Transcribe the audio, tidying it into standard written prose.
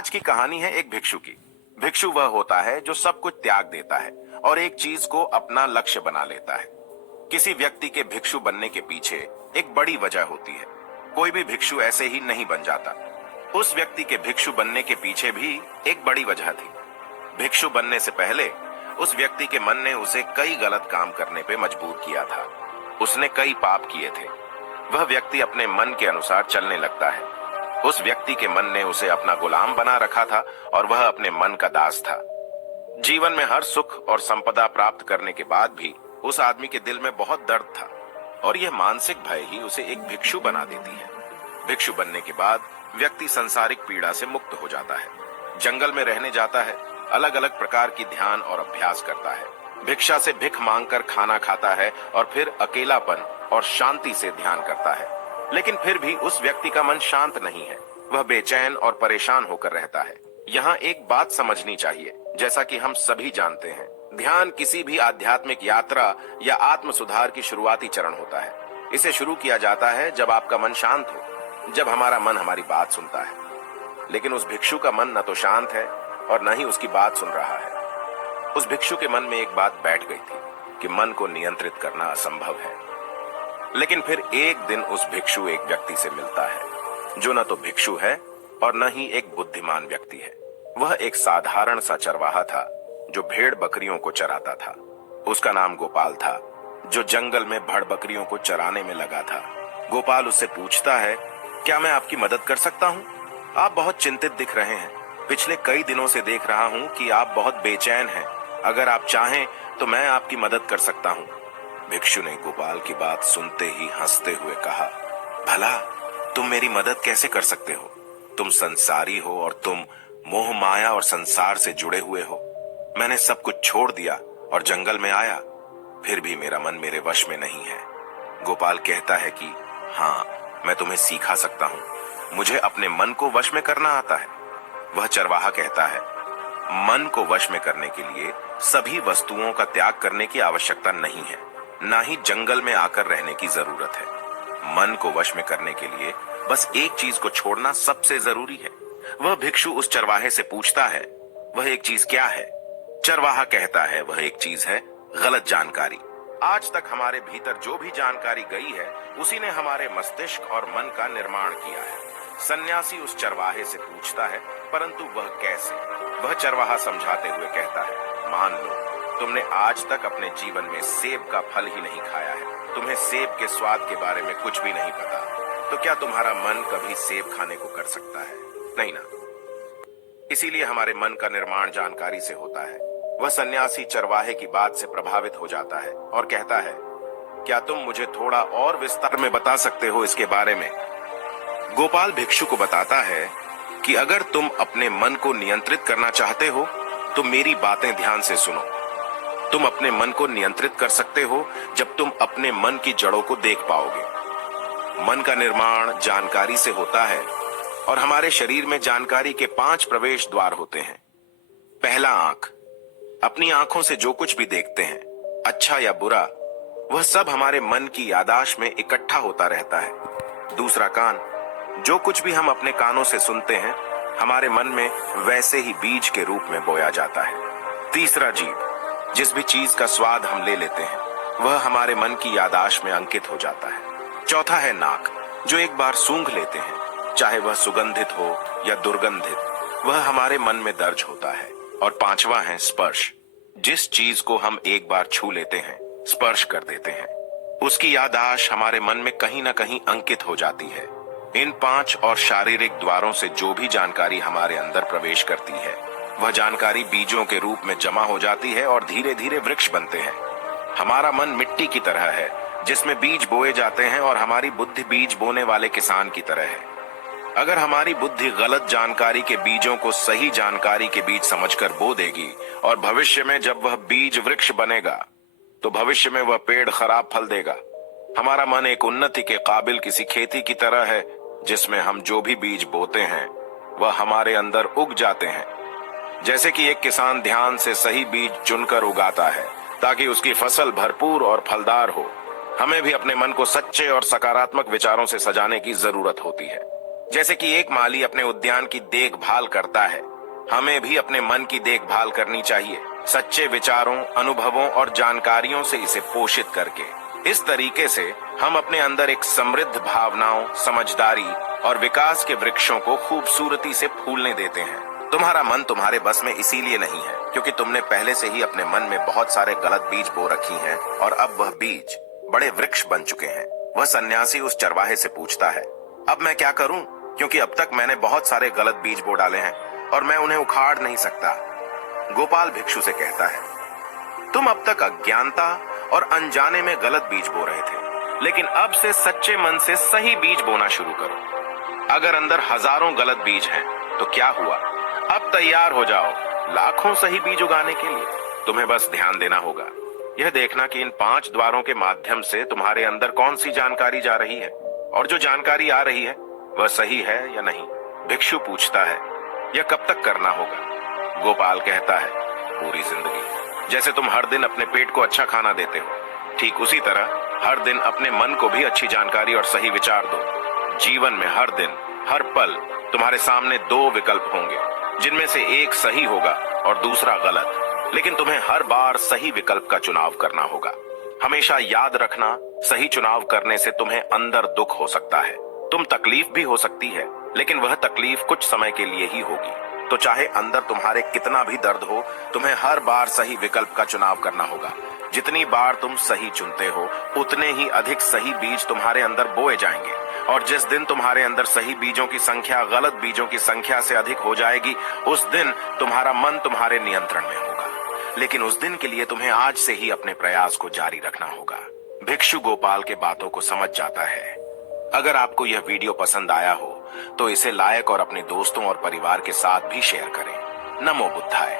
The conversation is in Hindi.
आज की कहानी है एक भिक्षु की। भिक्षु वह होता है जो सब कुछ त्याग देता है और एक चीज को अपना लक्ष्य बना लेता है। किसी व्यक्ति के भिक्षु बनने के पीछे एक बड़ी वजह होती है। कोई भी भिक्षु ऐसे ही नहीं बन जाता। उस व्यक्ति के भिक्षु बनने के पीछे भी एक बड़ी वजह थी। भिक्षु बनने से पहले उस व्यक्ति के मन ने उसे कई गलत काम करने पे मजबूर किया था। उसने कई पाप किए थे। वह व्यक्ति अपने मन के अनुसार चलने लगता है। उस व्यक्ति के मन ने उसे अपना गुलाम बना रखा था और वह अपने मन का दास था। जीवन में हर सुख और संपदा प्राप्त करने के बाद भी उस आदमी के दिल में बहुत दर्द था और यह मानसिक भय ही उसे एक भिक्षु बना देती है। भिक्षु बनने के बाद व्यक्ति संसारिक पीड़ा से मुक्त हो जाता है, जंगल में रहने जाता है, अलग अलग प्रकार की ध्यान और अभ्यास करता है, भिक्षा से भिख मांगकर खाना खाता है और फिर अकेलापन और शांति से ध्यान करता है। लेकिन फिर भी उस व्यक्ति का मन शांत नहीं है। वह बेचैन और परेशान होकर रहता है। यहाँ एक बात समझनी चाहिए, जैसा कि हम सभी जानते हैं, ध्यान किसी भी आध्यात्मिक यात्रा या आत्म सुधार की शुरुआती चरण होता है। इसे शुरू किया जाता है जब आपका मन शांत हो, जब हमारा मन हमारी बात सुनता है। लेकिन उस भिक्षु का मन न तो शांत है और न ही उसकी बात सुन रहा है। उस भिक्षु के मन में एक बात बैठ गई थी कि मन को नियंत्रित करना असंभव है। लेकिन फिर एक दिन उस भिक्षु एक व्यक्ति से मिलता है जो न तो भिक्षु है और न ही एक बुद्धिमान व्यक्ति है। वह एक साधारण सा चरवाहा था जो भेड़ बकरियों को चराता था। उसका नाम गोपाल था, जो जंगल में भेड़ बकरियों को चराने में लगा था। गोपाल उससे पूछता है, क्या मैं आपकी मदद कर सकता हूँ? आप बहुत चिंतित दिख रहे हैं। पिछले कई दिनों से देख रहा हूँ कि आप बहुत बेचैन हैं। अगर आप चाहें तो मैं आपकी मदद कर सकता हूँ। भिक्षु ने गोपाल की बात सुनते ही हंसते हुए कहा, भला तुम मेरी मदद कैसे कर सकते हो? तुम संसारी हो और तुम मोह माया और संसार से जुड़े हुए हो। मैंने सब कुछ छोड़ दिया और जंगल में आया, फिर भी मेरा मन मेरे वश में नहीं है। गोपाल कहता है कि हाँ, मैं तुम्हें सिखा सकता हूँ। मुझे अपने मन को वश में करना आता है। वह चरवाहा कहता है, मन को वश में करने के लिए सभी वस्तुओं का त्याग करने की आवश्यकता नहीं है, ना ही जंगल में आकर रहने की जरूरत है। मन को वश में करने के लिए बस एक चीज को छोड़ना सबसे जरूरी है। वह भिक्षु उस चरवाहे से पूछता है, वह एक चीज क्या है? चरवाहा कहता है, वह एक चीज है गलत जानकारी। आज तक हमारे भीतर जो भी जानकारी गई है उसी ने हमारे मस्तिष्क और मन का निर्माण किया है। सन्यासी उस चरवाहे से पूछता है, परंतु वह कैसे? वह चरवाहा समझाते हुए कहता है, मान लो तुमने आज तक अपने जीवन में सेब का फल ही नहीं खाया है, तुम्हें सेब के स्वाद के बारे में कुछ भी नहीं पता, तो क्या तुम्हारा मन कभी सेब खाने को कर सकता है? नहीं ना। इसीलिए हमारे मन का निर्माण जानकारी से होता है। वह सन्यासी चरवाहे की बात से प्रभावित हो जाता है और कहता है, क्या तुम मुझे थोड़ा और विस्तार में बता सकते हो इसके बारे में? गोपाल भिक्षु को बताता है कि अगर तुम अपने मन को नियंत्रित करना चाहते हो तो मेरी बातें ध्यान से सुनो। तुम अपने मन को नियंत्रित कर सकते हो जब तुम अपने मन की जड़ों को देख पाओगे। मन का निर्माण जानकारी से होता है और हमारे शरीर में जानकारी के 5 प्रवेश द्वार होते हैं। पहला, आंख। अपनी आंखों से जो कुछ भी देखते हैं, अच्छा या बुरा, वह सब हमारे मन की याददाश्त में इकट्ठा होता रहता है। दूसरा, कान। जो कुछ भी हम अपने कानों से सुनते हैं हमारे मन में वैसे ही बीज के रूप में बोया जाता है। तीसरा, जीभ। जिस भी चीज का स्वाद हम ले लेते हैं वह हमारे मन की याददाश्त में अंकित हो जाता है। चौथा है नाक। जो एक बार सूंघ लेते हैं, चाहे वह सुगंधित हो या दुर्गंधित, वह हमारे मन में दर्ज होता है। और पांचवा है स्पर्श। जिस चीज को हम एक बार छू लेते हैं, स्पर्श कर देते हैं, उसकी याददाश्त हमारे मन में कहीं ना कहीं अंकित हो जाती है। इन 5 और शारीरिक द्वारों से जो भी जानकारी हमारे अंदर प्रवेश करती है वह जानकारी बीजों के रूप में जमा हो जाती है और धीरे धीरे वृक्ष बनते हैं। हमारा मन मिट्टी की तरह है जिसमें बीज बोए जाते हैं और हमारी बुद्धि बीज बोने वाले किसान की तरह है। अगर हमारी बुद्धि गलत जानकारी के बीजों को सही जानकारी के बीज समझकर बो देगी और भविष्य में जब वह बीज वृक्ष बनेगा तो भविष्य में वह पेड़ खराब फल देगा। हमारा मन एक उन्नति के काबिल किसी खेती की तरह है जिसमें हम जो भी बीज बोते हैं वह हमारे अंदर उग जाते हैं। जैसे कि एक किसान ध्यान से सही बीज चुनकर उगाता है ताकि उसकी फसल भरपूर और फलदार हो, हमें भी अपने मन को सच्चे और सकारात्मक विचारों से सजाने की जरूरत होती है। जैसे कि एक माली अपने उद्यान की देखभाल करता है, हमें भी अपने मन की देखभाल करनी चाहिए, सच्चे विचारों, अनुभवों और जानकारियों से इसे पोषित करके। इस तरीके से हम अपने अंदर एक समृद्ध भावनाओं, समझदारी और विकास के वृक्षों को खूबसूरती से फूलने देते हैं। तुम्हारा मन तुम्हारे बस में इसीलिए नहीं है क्योंकि तुमने पहले से ही अपने मन में बहुत सारे गलत बीज बो रखी हैं और अब वह बीज बड़े वृक्ष बन चुके हैं। वह सन्यासी उस चरवाहे से पूछता है, अब मैं क्या करूं? क्योंकि अब तक मैंने बहुत सारे गलत बीज बो डाले हैं और मैं उन्हें उखाड़ नहीं सकता। गोपाल भिक्षु से कहता है, तुम अब तक अज्ञानता और अनजाने में गलत बीज बो रहे थे, लेकिन अब से सच्चे मन से सही बीज बोना शुरू करो। अगर अंदर हजारों गलत बीज हैं, तो क्या हुआ? अब तैयार हो जाओ लाखों सही बीज उगाने के लिए। तुम्हें बस ध्यान देना होगा, यह देखना कि इन 5 द्वारों के माध्यम से तुम्हारे अंदर कौन सी जानकारी जा रही है और जो जानकारी आ रही है वह सही है या नहीं। भिक्षु पूछता है, यह कब तक करना होगा? गोपाल कहता है, पूरी जिंदगी। जैसे तुम हर दिन अपने पेट को अच्छा खाना देते हो, ठीक उसी तरह हर दिन अपने मन को भी अच्छी जानकारी और सही विचार दो। जीवन में हर दिन, हर पल तुम्हारे सामने 2 विकल्प होंगे, जिनमें से एक सही होगा और दूसरा गलत, लेकिन तुम्हें हर बार सही विकल्प का चुनाव करना होगा। हमेशा याद रखना, सही चुनाव करने से तुम्हें अंदर दुख हो सकता है, तुम तकलीफ भी हो सकती है, लेकिन वह तकलीफ कुछ समय के लिए ही होगी। तो चाहे अंदर तुम्हारे कितना भी दर्द हो, तुम्हें हर बार सही विकल्प का चुनाव करना होगा। जितनी बार तुम सही चुनते हो, उतने ही अधिक सही बीज तुम्हारे अंदर बोए जाएंगे, और जिस दिन तुम्हारे अंदर सही बीजों की संख्या गलत बीजों की संख्या से अधिक हो जाएगी, उस दिन तुम्हारा मन तुम्हारे नियंत्रण में होगा। लेकिन उस दिन के लिए तुम्हें आज से ही अपने प्रयास को जारी रखना होगा। भिक्षु गोपाल के बातों को समझ जाता है। अगर आपको यह वीडियो पसंद आया हो तो इसे लाइक और अपने दोस्तों और परिवार के साथ भी शेयर करें। नमो बुद्धाय।